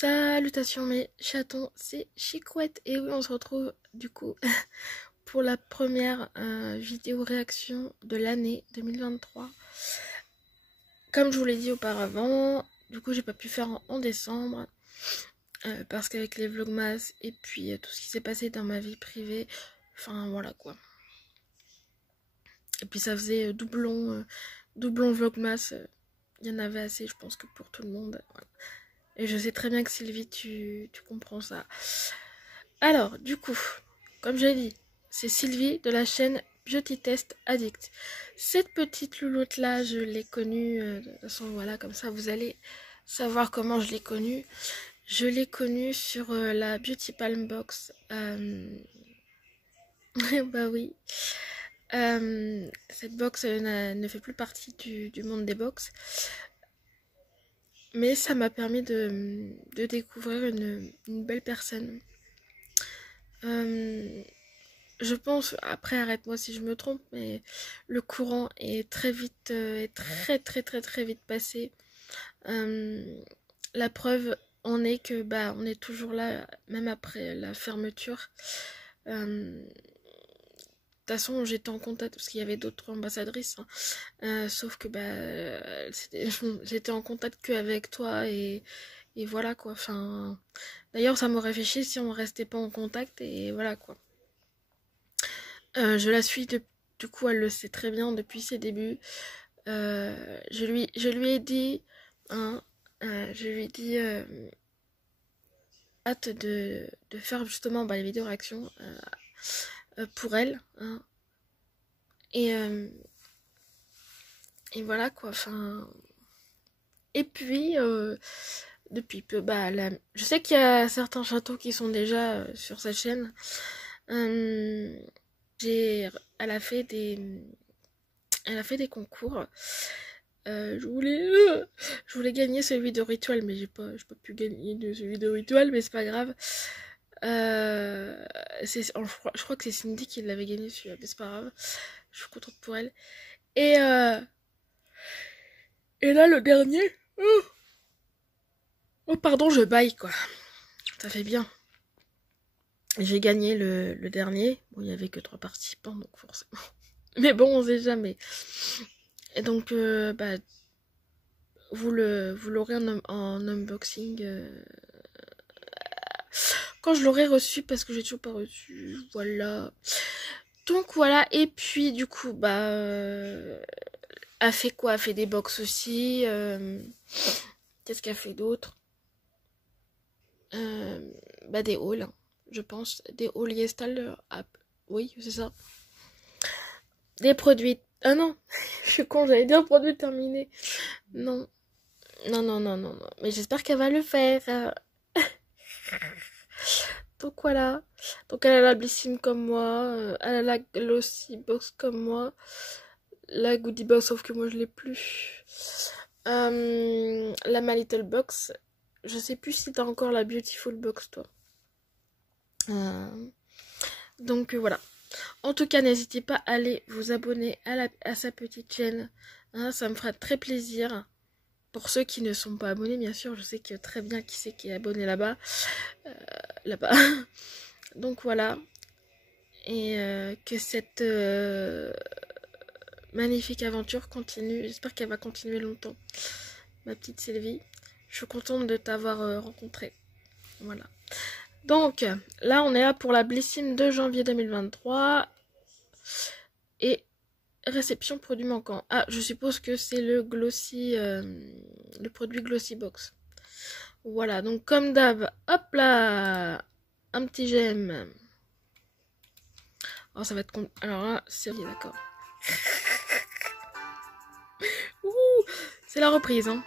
Salutations mes chatons, c'est Chicouette et oui on se retrouve du coup pour la première vidéo réaction de l'année 2023. Comme je vous l'ai dit auparavant, du coup j'ai pas pu faire en décembre parce qu'avec les vlogmas et puis tout ce qui s'est passé dans ma vie privée, enfin voilà quoi. Et puis ça faisait doublon vlogmas, il y en avait assez je pense que pour tout le monde. Voilà. Et je sais très bien que Sylvie, tu comprends ça. Alors, du coup, comme j'ai dit, c'est Sylvie de la chaîne Beauty Test Addict. Cette petite louloute là, je l'ai connue, de toute façon, voilà, comme ça vous allez savoir comment je l'ai connue. Je l'ai connue sur la Beauty Palm Box. Bah oui. Cette box ne fait plus partie du monde des box. Mais ça m'a permis de découvrir une belle personne. Je pense, après arrête-moi si je me trompe, mais le courant est très vite, est très vite passé. La preuve en est que bah on est toujours là, même après la fermeture. De toute façon, j'étais en contact parce qu'il y avait d'autres ambassadrices, hein. Sauf que bah j'étais en contact qu'avec toi et voilà quoi. Enfin, d'ailleurs, ça m'aurait fait chier si on restait pas en contact et voilà quoi. Je la suis du coup, elle le sait très bien depuis ses débuts. Je lui ai dit, hein, je lui ai dit hâte de faire justement bah, les vidéos réactions pour elle, hein. Et voilà quoi. Enfin, et puis depuis peu, bah, je sais qu'il y a certains châteaux qui sont déjà sur sa chaîne. Elle a fait des concours. Je voulais gagner celui de rituel, mais j'ai pas pu gagner celui de rituel, mais c'est pas grave. Je crois que c'est Cindy qui l'avait gagné celui-là, mais c'est pas grave. Je suis contente pour elle. Et là le dernier. Oh pardon, je baille quoi. Ça fait bien. J'ai gagné le dernier. Bon, il y avait que 3 participants, donc forcément. Mais bon, on sait jamais. Et donc, bah, vous l'aurez en unboxing quand je l'aurai reçu, parce que j'ai toujours pas reçu. Voilà. Donc voilà. Et puis du coup, bah, a fait quoi? A fait des box aussi. Qu'est-ce qu'elle a fait d'autre? Bah des hauls, hein, je pense. Des hauls Yestal. Oui, c'est ça. Des produits. Ah non, je suis con, j'allais dire produits terminés. Non. Non. Mais j'espère qu'elle va le faire. Donc voilà. Donc elle a la Blissime comme moi. Elle a la Glossy Box comme moi. La Goodie Box, sauf que moi je l'ai plus. La My Little Box. Je sais plus si t'as encore la Beautiful Box, toi. Donc voilà. En tout cas, n'hésitez pas à aller vous abonner à sa petite chaîne. Hein, ça me fera très plaisir. Pour ceux qui ne sont pas abonnés, bien sûr, je sais que très bien qui c'est qui est abonné là-bas. Là-bas. Donc voilà. Et que cette magnifique aventure continue. J'espère qu'elle va continuer longtemps. Ma petite Sylvie. Je suis contente de t'avoir rencontrée. Voilà. Donc, là, on est là pour la Blissime de janvier 2023. Et réception produit manquant. Ah, je suppose que c'est le Glossy, le produit Glossy Box. Voilà, donc comme d'hab, hop là, un petit j'aime. Oh, ça va être con. Alors là, c'est d'accord. Ouh, c'est la reprise, hein.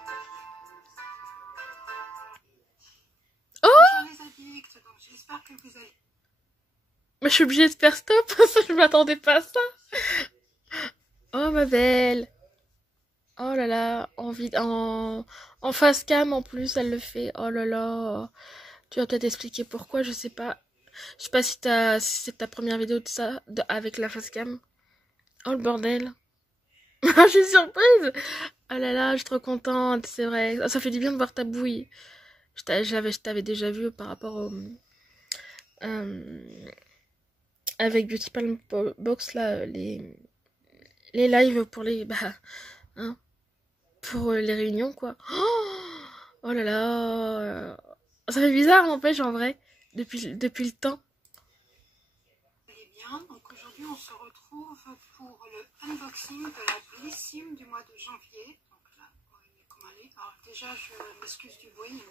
Mais je suis obligée de faire stop, je m'attendais pas à ça. Oh ma belle. Oh là là, en face cam en plus, elle le fait. Oh là là. Tu vas peut-être expliquer pourquoi, je sais pas. Je sais pas si c'est ta première vidéo de ça, avec la face cam. Oh le bordel. Je suis surprise. Oh là là, je suis trop contente, c'est vrai. Ça fait du bien de voir ta bouille. Je t'avais déjà vu par rapport au, euh, avec Beauty Palm Box là, les lives pour les hein, pour les réunions quoi. Oh là là, ça fait bizarre n'empêche en vrai depuis le temps. Allez bien, donc aujourd'hui on se retrouve pour le unboxing de la Blissim du mois de janvier. Donc là, vous voyez comment elle est. Alors déjà, je m'excuse du bruit, il y a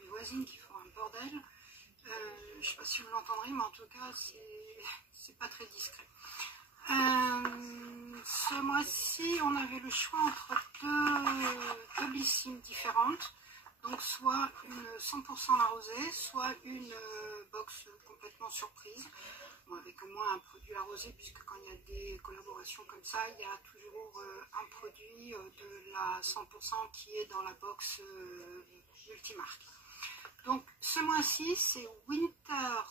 mes voisines qui font un bordel. Je ne sais pas si vous l'entendrez, mais en tout cas, c'est pas très discret. Ce mois-ci, on avait le choix entre deux Blissim différentes. Donc soit une 100% la rosée, soit une box complètement surprise. Bon, avec au moins un produit arrosé, puisque quand il y a des collaborations comme ça, il y a toujours un produit de la 100% qui est dans la box multimarque. Donc ce mois-ci, c'est Winter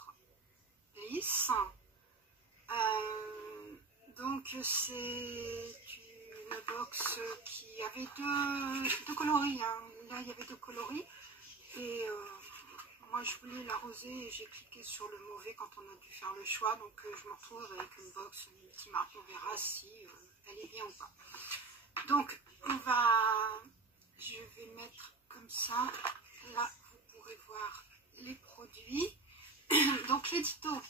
Bliss. Donc c'est une box qui avait deux coloris. Hein. Là, il y avait deux coloris. Et moi, je voulais la rosée et j'ai cliqué sur le mauvais quand on a dû faire le choix. Donc, je me retrouve avec une box multimarque. On verra si elle est bien ou pas. Donc, je vais mettre comme ça. Là, vous pourrez voir les produits. Donc, l'édito,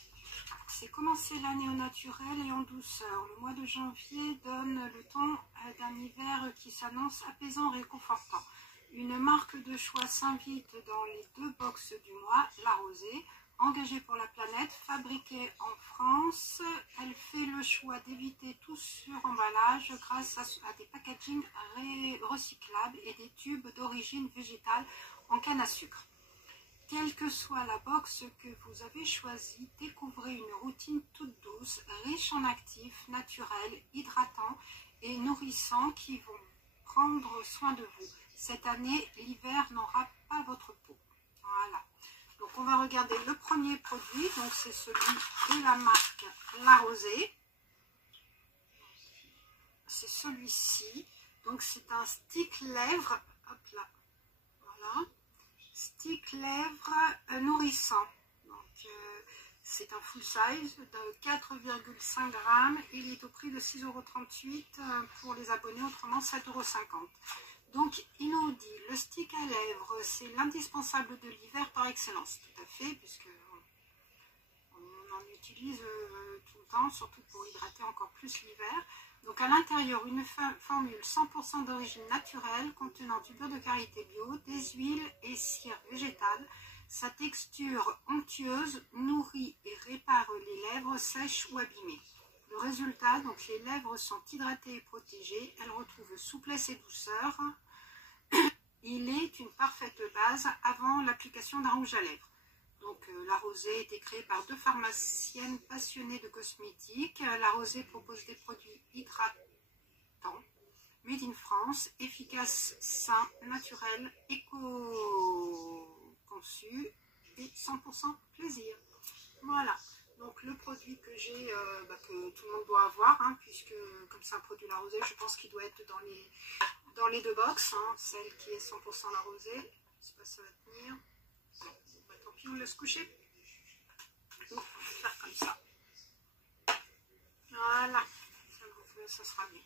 c'est commencer l'année au naturel et en douceur. Le mois de janvier donne le ton d'un hiver qui s'annonce apaisant et réconfortant. Une marque de choix s'invite dans les deux boxes du mois, la rosée, engagée pour la planète, fabriquée en France. Elle fait le choix d'éviter tout sur-emballage grâce à des packagings recyclables et des tubes d'origine végétale en canne à sucre. Quelle que soit la box que vous avez choisie, découvrez une routine toute douce, riche en actifs, naturels, hydratants et nourrissants qui vont prendre soin de vous. Cette année, l'hiver n'aura pas votre peau. Voilà. Donc on va regarder le premier produit. Donc c'est celui de la marque La Rosée. C'est celui-ci. Donc c'est un stick lèvres. Hop là. Voilà. Stick lèvres nourrissant. Donc c'est un full size de 4,5 grammes. Il est au prix de 6,38 € pour les abonnés, autrement 7,50 €. Donc, il nous dit, le stick à lèvres, c'est l'indispensable de l'hiver par excellence. Tout à fait, puisque on en utilise tout le temps, surtout pour hydrater encore plus l'hiver. Donc, à l'intérieur, une formule 100% d'origine naturelle, contenant du beurre de karité bio, des huiles et cire végétale. Sa texture onctueuse nourrit et répare les lèvres sèches ou abîmées. Le résultat, donc les lèvres sont hydratées et protégées, elles retrouvent souplesse et douceur. Il est une parfaite base avant l'application d'un rouge à lèvres. Donc la rosée a été créée par deux pharmaciennes passionnées de cosmétiques. La rosée propose des produits hydratants, made in France, efficaces, sains, naturels, éco-conçus et 100% plaisir. Voilà. Donc le produit que j'ai, que tout le monde doit avoir, hein, puisque comme c'est un produit la rosée, je pense qu'il doit être dans les deux box, hein, celle qui est 100% la rosée. Je ne sais pas si ça va tenir. Bon, bah, tant pis, on laisse coucher. On va faire comme ça. Voilà, ça sera mieux.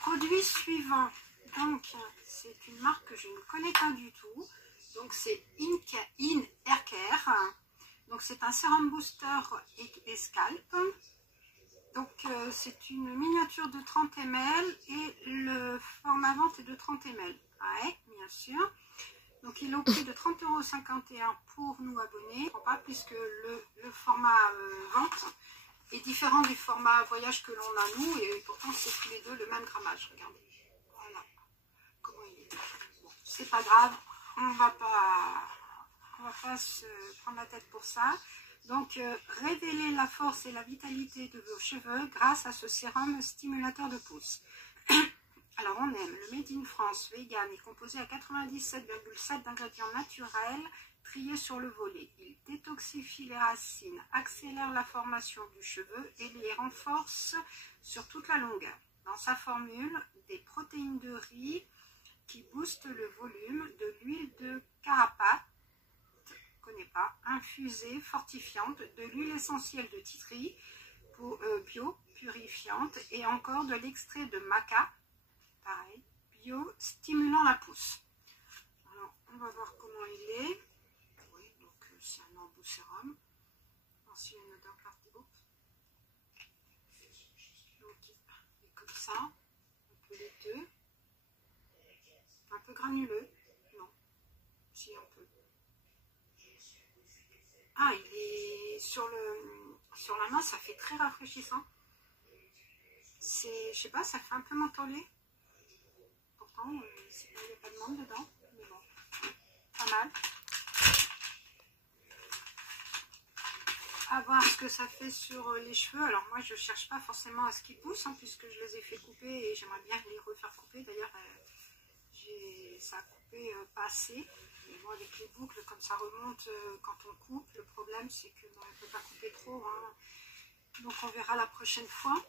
Produit suivant. Donc c'est une marque que je ne connais pas du tout. Donc c'est In Hair Care. Donc c'est un sérum booster et scalp. Donc c'est une miniature de 30 ml et le format vente est de 30 ml. Ouais, bien sûr. Donc il est au prix de 30,51 € pour nous abonnés. Pas puisque le format vente est différent du format voyage que l'on a nous et pourtant c'est tous les deux le même grammage. Regardez. Voilà comment il est. Bon, c'est pas grave, on va pas se prendre la tête pour ça. Donc, révélez la force et la vitalité de vos cheveux grâce à ce sérum stimulateur de pousse. Alors, on aime le Made in France vegan est composé à 97,7 d'ingrédients naturels triés sur le volet. Il détoxifie les racines, accélère la formation du cheveu et les renforce sur toute la longueur. Dans sa formule, des protéines de riz qui boostent le volume, de l'huile de carapace infusée fortifiante, de l'huile essentielle de titri bio purifiante et encore de l'extrait de maca, pareil, bio stimulant la pousse. Alors, on va voir comment il est. Oui, donc c'est un embout sérum. Ensuite, une odeur partie. Donc, il est comme ça, un peu laiteux, un peu granuleux. Non, si un peu. Ah, il est sur la main, ça fait très rafraîchissant. C'est, je sais pas, ça fait un peu mentholé. Pourtant, il n'y a pas de menthe dedans, mais bon, pas mal. À voir ce que ça fait sur les cheveux. Alors moi, je cherche pas forcément à ce qu'ils poussent, hein, puisque je les ai fait couper et j'aimerais bien les refaire couper. D'ailleurs, ça a coupé pas assez. Mais bon, avec les boucles, comme ça remonte quand on coupe, le problème c'est que on ne peut pas couper trop. Hein. Donc on verra la prochaine fois.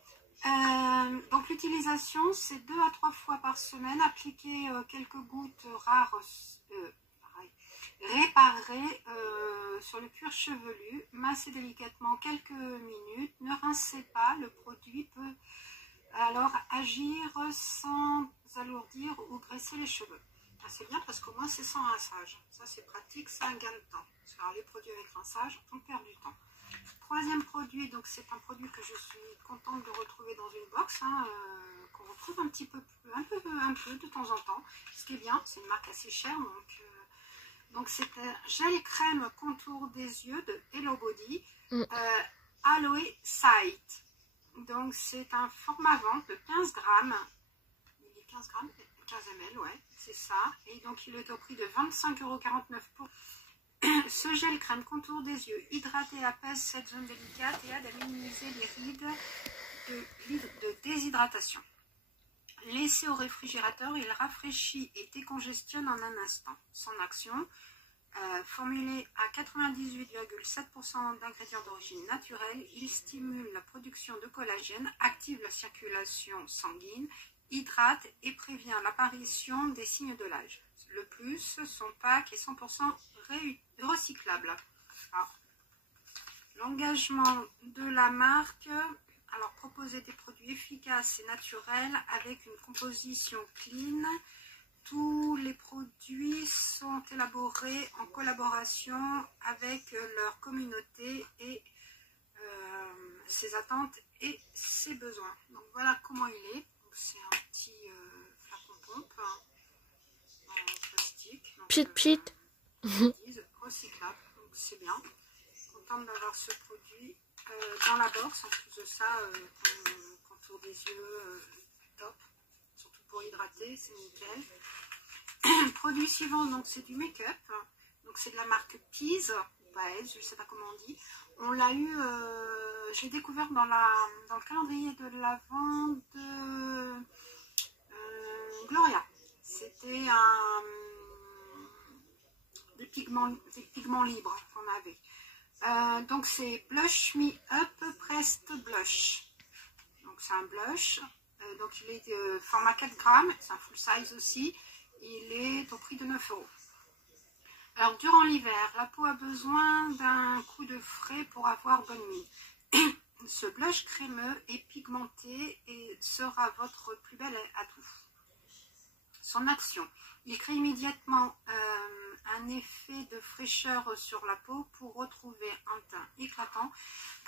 Donc l'utilisation, c'est 2 à 3 fois par semaine. Appliquer quelques gouttes rares, réparer sur le cuir chevelu. Masser délicatement quelques minutes. Ne rincez pas. Le produit peut alors agir sans alourdir ou graisser les cheveux. C'est bien parce qu'au moins c'est sans rinçage. Ça c'est pratique, c'est un gain de temps. Parce que les produits avec rinçage, on perd du temps. Troisième produit, donc c'est un produit que je suis contente de retrouver dans une box, hein, qu'on retrouve un peu de temps en temps. Ce qui est bien, c'est une marque assez chère, donc c'est un gel crème contour des yeux de Hello Body, Aloe Sight. Donc c'est un format vente de 15 grammes. Il est 15 grammes, 15 ml, ouais, c'est ça. Et donc il est au prix de 25,49 € pour ce gel crème contour des yeux. Hydrate et apaise cette zone délicate et aide à minimiser les rides de déshydratation. Laissé au réfrigérateur, il rafraîchit et décongestionne en un instant. Son action, formulé à 98,7% d'ingrédients d'origine naturelle, il stimule la production de collagène, active la circulation sanguine, hydrate et prévient l'apparition des signes de l'âge. Le plus, son pack est 100% recyclable. L'engagement de la marque, alors proposer des produits efficaces et naturels avec une composition clean. Tous les produits sont élaborés en collaboration avec leur communauté et ses attentes et ses besoins. Donc voilà comment il est. C'est un petit flacon pompe en plastique. Donc, Pchit. Recyclable, donc c'est bien. Contente d'avoir ce produit dans la box. En plus de ça, contour des yeux, top. Surtout pour hydrater, c'est nickel. Produit suivant, donc c'est du make-up. Donc c'est de la marque Pease, je ne sais pas comment on dit. On l'a eu, je l'ai découvert dans le calendrier de l'Avent de Gloria. C'était des pigments libres qu'on avait. Donc c'est Blush Me Up Pressed Blush. Donc c'est un blush. Donc il est de format 4 grammes. C'est un full size aussi. Il est au prix de 9 €. Alors durant l'hiver, la peau a besoin d'un coup de frais pour avoir bonne mine. Ce blush crémeux et pigmenté sera votre plus bel atout. Son action, il crée immédiatement un effet de fraîcheur sur la peau pour retrouver un teint éclatant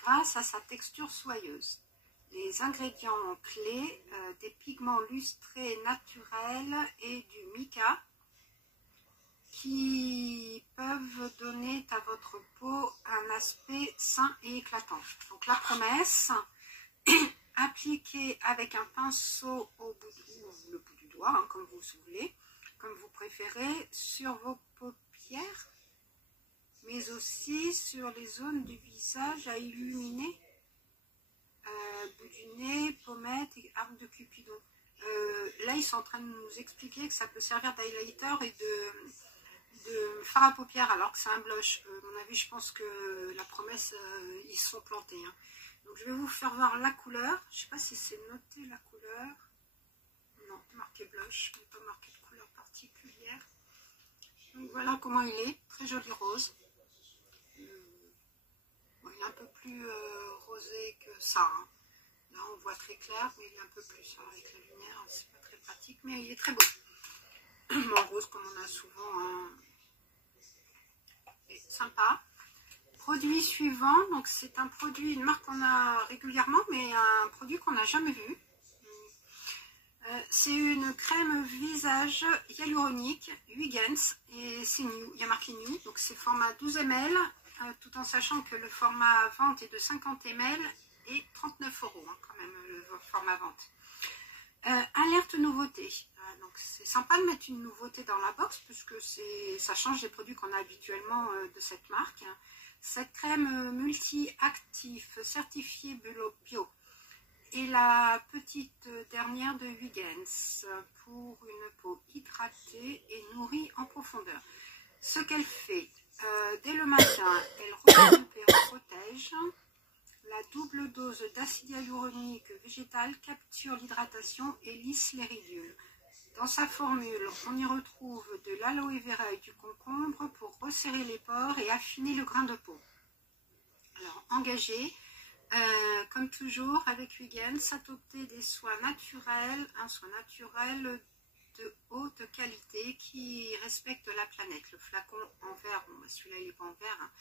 grâce à sa texture soyeuse. Les ingrédients clés, des pigments lustrés naturels et du mica qui peuvent donner à votre peau un aspect sain et éclatant. Donc la promesse, appliquez avec un pinceau au le bout du doigt, hein, comme vous voulez, comme vous préférez, sur vos paupières, mais aussi sur les zones du visage à illuminer, bout du nez, pommette et arc de Cupidon. Là, ils sont en train de nous expliquer que ça peut servir d'highlighter et de fard à paupières, alors que c'est un blush. À mon avis, je pense que la promesse, ils se sont plantés. Hein. Donc, je vais vous faire voir la couleur. Je ne sais pas si c'est noté la couleur. Non, marqué blush, mais pas marqué de couleur particulière. Donc, voilà comment il est. Très joli rose. un peu plus rosé que ça. Hein. Là, on voit très clair, mais il est un peu plus avec la lumière. C'est pas très pratique, mais il est très beau. En rose, comme on a souvent. Hein. Et sympa. Produit suivant, donc c'est un produit, une marque qu'on a régulièrement, mais un produit qu'on n'a jamais vu. C'est une crème visage hyaluronique Huygens et c'est new, il y a marqué new, donc c'est format 12 ml, tout en sachant que le format vente est de 50 ml et 39 € hein, quand même le format vente. Alerte nouveauté, donc c'est sympa de mettre une nouveauté dans la box puisque ça change des produits qu'on a habituellement de cette marque. Cette crème multi-actif certifiée bio et la petite dernière de Huygens pour une peau hydratée et nourrie en profondeur. Ce qu'elle fait, dès le matin, elle regroupe et protège. La double dose d'acide hyaluronique végétal capture l'hydratation et lisse les ridules. Dans sa formule, on y retrouve de l'aloe vera et du concombre pour resserrer les pores et affiner le grain de peau. Alors, engagé. Comme toujours avec Huygens, adopter des soins naturels, un soin naturel de haute qualité qui respecte la planète. Le flacon en verre, bon, celui-là il n'est pas en verre, hein,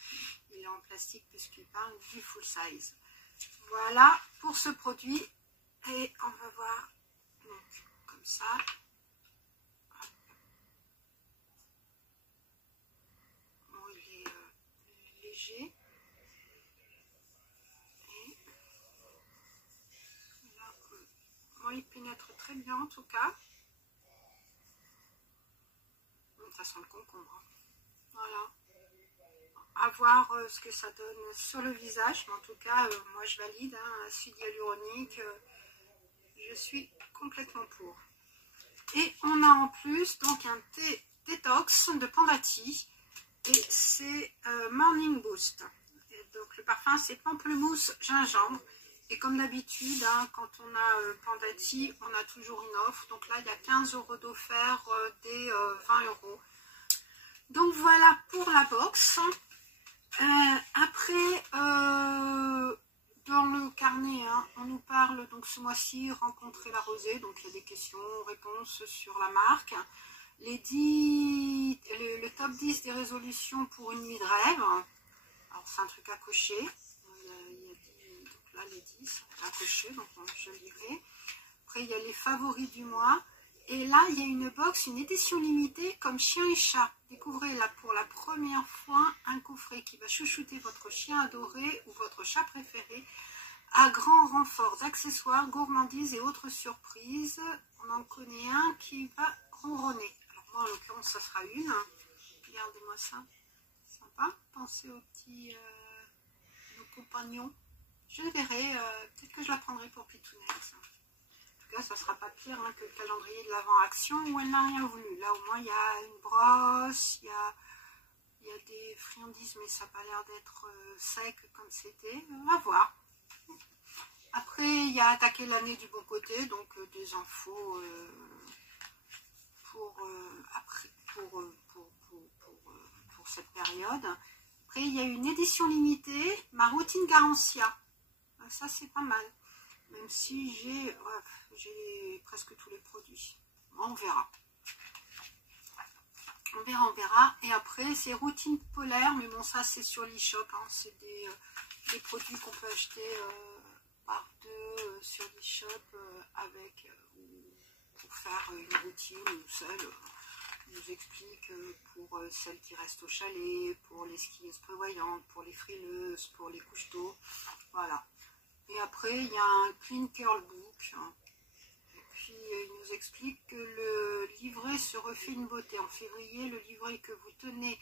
il est en plastique puisqu'il parle du full size. Voilà pour ce produit et on va voir donc comme ça. Bon, il est léger. Il pénètre très bien en tout cas. Ça sent le concombre. Voilà. À voir ce que ça donne sur le visage. Mais en tout cas, moi je valide. Hein, acide hyaluronique. Je suis complètement pour. Et on a en plus donc un thé détox de Pandati. Et c'est Morning Boost. Et donc le parfum c'est pamplemousse gingembre. Et comme d'habitude, hein, quand on a Pandati, on a toujours une offre. Donc là, il y a 15 € d'offert des 20 €. Donc voilà pour la box. Après, dans le carnet, hein, on nous parle donc ce mois-ci, rencontrer la rosée. Donc il y a des questions, réponses sur la marque. Le top 10 des résolutions pour une nuit de rêve. Alors c'est un truc à cocher. Là, les 10 à cocher, donc je lirai. Après, il y a les favoris du mois. Et là, il y a une box, une édition limitée comme chien et chat. Découvrez là pour la première fois un coffret qui va chouchouter votre chien adoré ou votre chat préféré à grand renfort d'accessoires, gourmandises et autres surprises. On en connaît un qui va ronronner. Alors moi, en l'occurrence, ça sera une. Regardez-moi ça. Sympa. Pensez aux petits nos compagnons. Je verrai, peut-être que je la prendrai pour Pitounette. En tout cas, ça ne sera pas pire hein, que le calendrier de l'Avent Action où elle n'a rien voulu. Là, au moins, il y a une brosse, il y a des friandises, mais ça n'a pas l'air d'être sec comme c'était. À voir. Après, il y a attaquer l'année du bon côté, donc des infos pour cette période. Après, il y a une édition limitée, ma routine Garantia. Ça, c'est pas mal. Même si j'ai presque tous les produits. On verra. On verra. Et après, c'est routine polaire. Mais bon, ça, c'est sur l'e-shop. Hein. C'est des produits qu'on peut acheter par deux sur l'e-shop pour faire une routine ou seule. Je vous explique pour celles qui restent au chalet, pour les skieuses prévoyantes, pour les frileuses, pour les couches-tôt. Voilà. Et après, il y a un Clean Curl Book. Et puis, il nous explique que le livret se refait une beauté. En février, le livret que vous tenez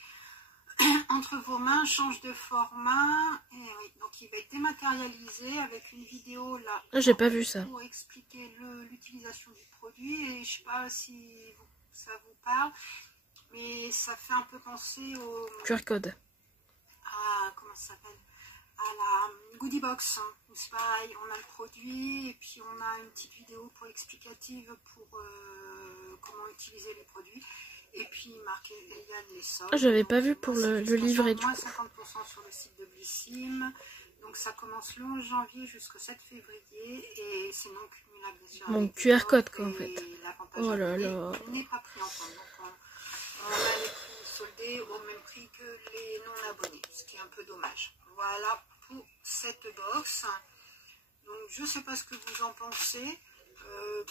entre vos mains change de format. Et oui, donc, il va être dématérialisé avec une vidéo là. J'ai pas vu ça. Pour expliquer l'utilisation du produit. Et je sais pas si ça vous parle. Mais ça fait un peu penser au... QR code. Comment ça s'appelle ? À la goodie box, où c'est pareil, on a le produit et puis on a une petite vidéo pour explicative pour comment utiliser les produits et puis marqué il y a les soldes. J'avais pas vu pour le livret du moins coup. 50% sur le site de Blissim, Donc ça commence le 11 janvier jusqu'au 7 février et c'est non cumulable bien sûr. Mon QR code quoi en fait. Et l'avantage Oh là là. n'est pas pris en compte. Donc on a les prix soldés au même prix que les non abonnés, ce qui est un peu dommage. Voilà pour cette box. Donc je sais pas ce que vous en pensez.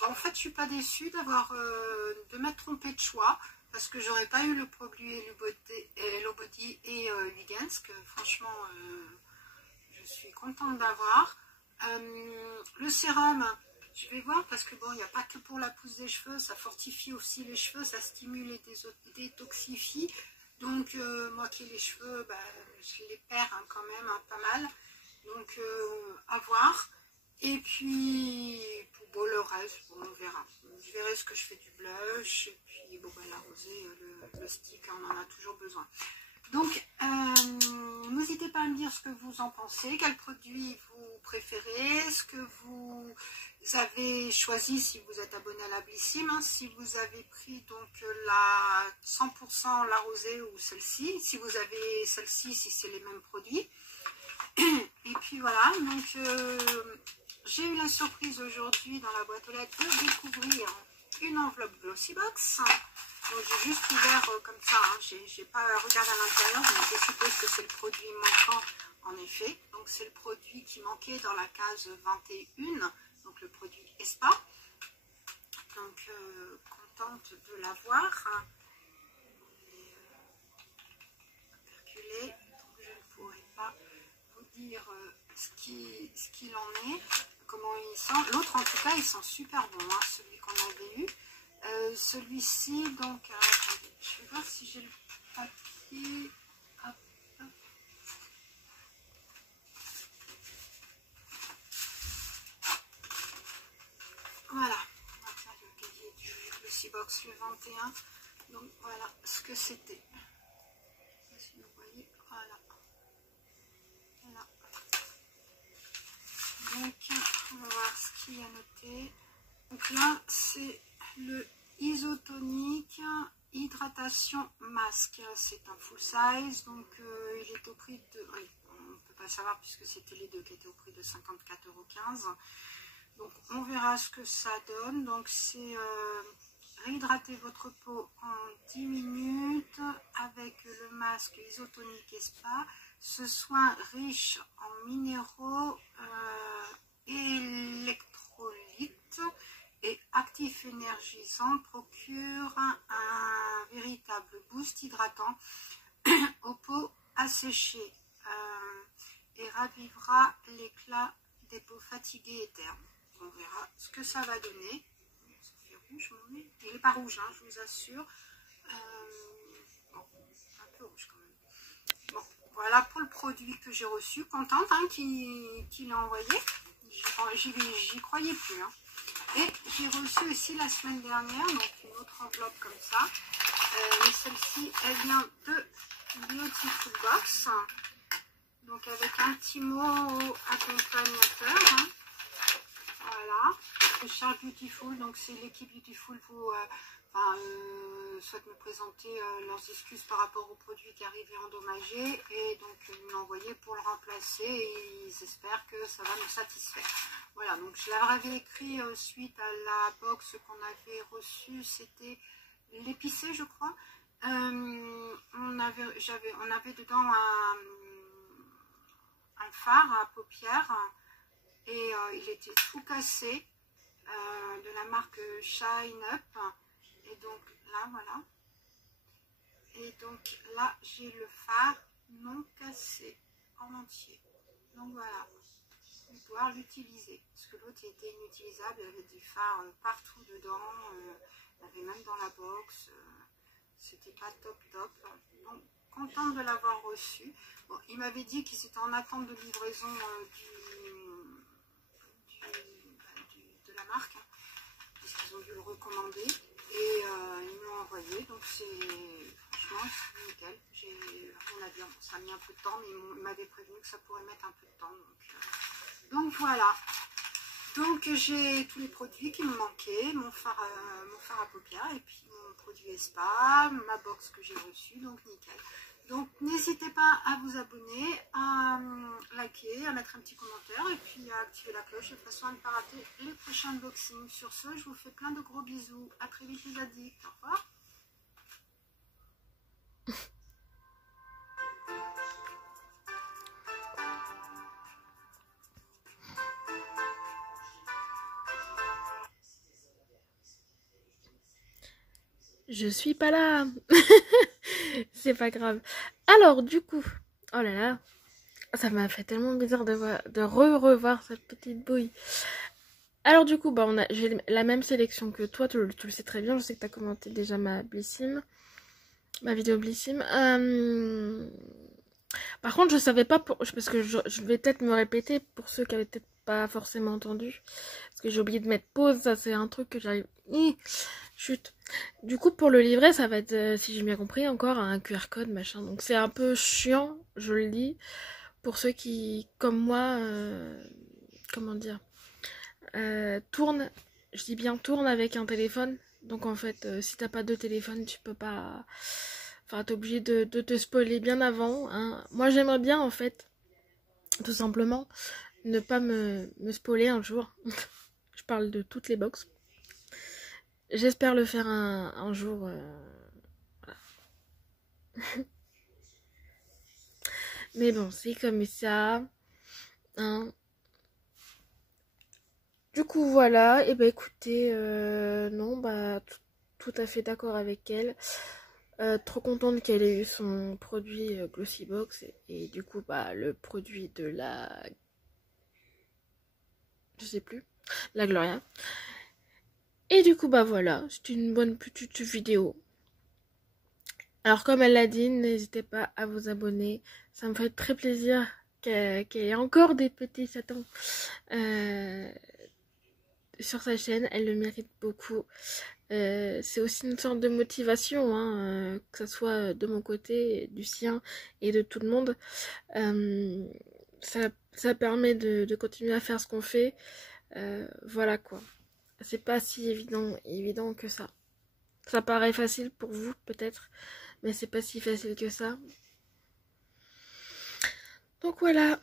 En fait je suis pas déçue de m'être trompée de choix. Parce que j'aurais pas eu le produit Hello Body et Lugansk. Franchement, je suis contente d'avoir. Le sérum, je vais voir parce que bon, il n'y a pas que pour la pousse des cheveux. Ça fortifie aussi les cheveux, ça stimule et détoxifie. Donc, moi qui ai les cheveux, bah, je les perds hein, quand même hein, pas mal. Donc, à voir. Et puis, pour bon, le reste, bon, on verra. Je verrai ce que je fais du blush. Et puis, bon, ben, la rosée, le stick, on en a toujours besoin. Donc, n'hésitez pas à me dire ce que vous en pensez, quel produit vous préférez, ce que vous avez choisi si vous êtes abonné à la Blissim, hein, si vous avez pris donc la 100% la rosée ou celle-ci, si vous avez celle-ci, si c'est les mêmes produits. Et puis voilà, donc j'ai eu la surprise aujourd'hui dans la boîte aux lettres de découvrir une enveloppe Glossybox. Donc j'ai juste ouvert comme ça, hein. J'ai pas regardé à l'intérieur, donc je suppose que c'est le produit manquant en effet. Donc c'est le produit qui manquait dans la case 21, donc le produit Espa. Donc contente de l'avoir. Perculé, donc je ne pourrai pas vous dire ce qu'il en est, comment il sent. L'autre en tout cas il sent super bon, hein, celui qu'on avait eu. Celui-ci, donc, attendez, je vais voir si j'ai le papier. Hop, hop. Voilà, on va faire le cahier du Glossybox le 21. Donc voilà ce que c'était. Si vous voyez, voilà. Voilà. Donc, on va voir ce qu'il y a noté. Donc là, c'est le isotonique hydratation masque. C'est un full size, donc il est au prix de... Oui, on ne peut pas savoir puisque c'était les deux qui étaient au prix de 54,15 €. Donc on verra ce que ça donne. Donc c'est réhydrater votre peau en 10 minutes avec le masque isotonique Espa. Ce soin riche en minéraux, électrolytes et actif énergisant procure un véritable boost hydratant aux peaux asséchées et ravivera l'éclat des peaux fatiguées et ternes. On verra ce que ça va donner. Ça fait rouge, mon nez. Il n'est pas rouge, hein, je vous assure. Bon, un peu rouge quand même. Bon, voilà pour le produit que j'ai reçu. Contente hein, qu'il l'a envoyé. J'y croyais plus. Hein. Et j'ai reçu aussi la semaine dernière, donc une autre enveloppe comme ça. Mais celle-ci, elle vient de Beautiful Box. Donc avec un petit mot accompagnateur. Hein. Voilà. Cher Beautiful, donc c'est l'équipe Beautiful vous souhaite me présenter leurs excuses par rapport au produit qui arrivait endommagé. Et donc ils m'ont envoyé pour le remplacer et ils espèrent que ça va me satisfaire. Voilà, donc je leur avais écrit suite à la box qu'on avait reçue, c'était l'épicé je crois. On avait dedans un fard à paupières et il était tout cassé de la marque Shine Up. Et donc là voilà. Et donc là j'ai le fard non cassé en entier. Donc voilà. Pouvoir l'utiliser parce que l'autre était inutilisable, il y avait du fard partout dedans, il y avait même dans la box, c'était pas top. Donc contente de l'avoir reçu. Bon, il m'avait dit qu'ils étaient en attente de livraison de la marque hein, puisqu'ils ont dû le recommander et ils me l'ont envoyé, donc c'est franchement nickel. À mon avis, ça a mis un peu de temps, mais il m'avait prévenu que ça pourrait mettre un peu de temps, donc voilà, donc j'ai tous les produits qui me manquaient, mon fard à paupières et puis mon produit Espa, ma box que j'ai reçue, donc nickel. Donc n'hésitez N'hésitez pas à vous abonner, à liker, à mettre un petit commentaire et puis à activer la cloche de façon à ne pas rater les prochains unboxings. Sur ce, je vous fais plein de gros bisous. À très vite les addicts. Au revoir. Je suis pas là. C'est pas grave. Alors, du coup, oh là là, ça m'a fait tellement bizarre de revoir cette petite bouille. Alors, du coup, bah, j'ai la même sélection que toi, tu le sais très bien. Je sais que tu as commenté déjà ma vidéo Blissim. Par contre, je savais pas, parce que je vais peut-être me répéter pour ceux qui avaient peut-être pas forcément entendu. Parce que j'ai oublié de mettre pause, ça c'est un truc que j'arrive... Chut. Du coup, pour le livret, ça va être, si j'ai bien compris, encore un QR code, machin. Donc c'est un peu chiant, je le dis, pour ceux qui, comme moi, comment dire, tournent, je dis bien tournent avec un téléphone. Donc en fait, si t'as pas de téléphone, tu peux pas... Enfin, t'es obligé de te spoiler bien avant. Hein. Moi, j'aimerais bien, en fait, tout simplement, ne pas me spoiler un jour. Je parle de toutes les box. J'espère le faire un jour. Voilà. Mais bon, c'est comme ça. Hein. Du coup, voilà. Et bah écoutez, non, bah tout à fait d'accord avec elle. Trop contente qu'elle ait eu son produit Glossybox et du coup, bah le produit de la... Je sais plus. La Gloria. Et du coup, bah voilà, c'est une bonne petite vidéo. Alors, comme elle l'a dit, n'hésitez pas à vous abonner. Ça me fait très plaisir qu'il y ait encore des petits satans sur sa chaîne. Elle le mérite beaucoup. C'est aussi une sorte de motivation, hein, que ce soit de mon côté, du sien et de tout le monde. Ça permet de continuer à faire ce qu'on fait. Voilà quoi. C'est pas si évident que ça. Ça paraît facile pour vous peut-être, mais c'est pas si facile que ça. Donc voilà.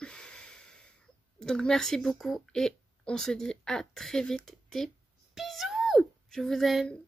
Donc merci beaucoup et on se dit à très vite. Des bisous. Je vous aime.